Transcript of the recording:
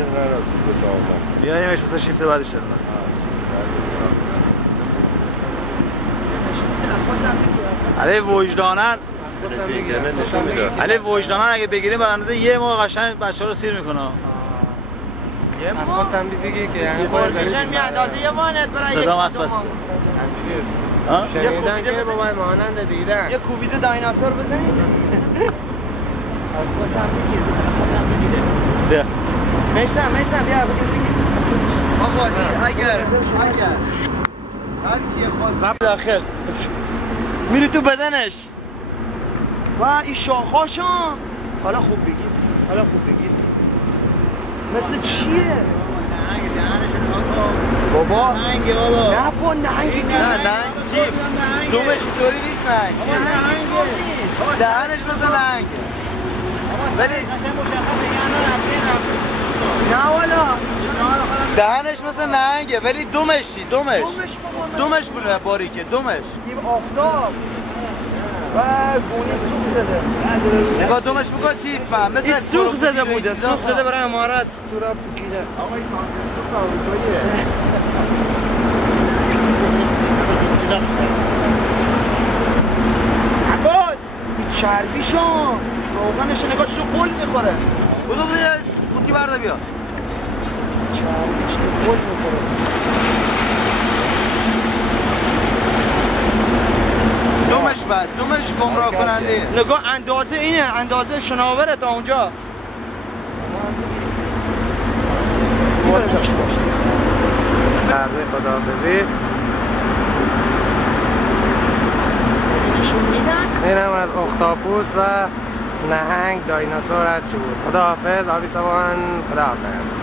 بگیر نراست به سامان بیاییمش مثلا شیفت بعدش شد علی وجدانن علی وجدانن اگه بگیریم به اندازه یه ماه قشنگ بچه‌ها رو سیر میکنه یه ماه از خودم بگی که یعنی خودت می اندازه یه مانت برای صدام است بس شنیدن که بابا مانند دیدن یه کوبیده دایناسور بزنید از خودم بگیر خودم بگیره بیا میسم بیا بگیر آقا اگر هر کی خواست داخل میری تو بدنش و این شاخاشون حالا خوب بگیر مثل چیه؟ بابا نهنگه بابا نه با نهنگی نه چی؟ دومش طوری نیست نهنگ دهنش مثل نهنگه ولی نه والا دهنش مثل نهنگه ولی دومش چی؟ دومش بله باریکه دومش این آفتاب و گونه سوخ زده نگاه دومش بکن چی؟ این سوخ زده بوده سوخ زده برای امارت تو را پوکیده آقا این سوخ آمریکاییه عباد چربیشون روغنش نگاهشو قل میخوره بودو یه قوطی برده بیا چربیش قل میخوره دومش گمراه کننده نگاه اندازه اینه اندازه شناوره تا اونجا لحظه خداحافظی اینم از اختاپوس و نهنگ دایناسور هرچی بود خداحافظ آبی سوان خداحافظ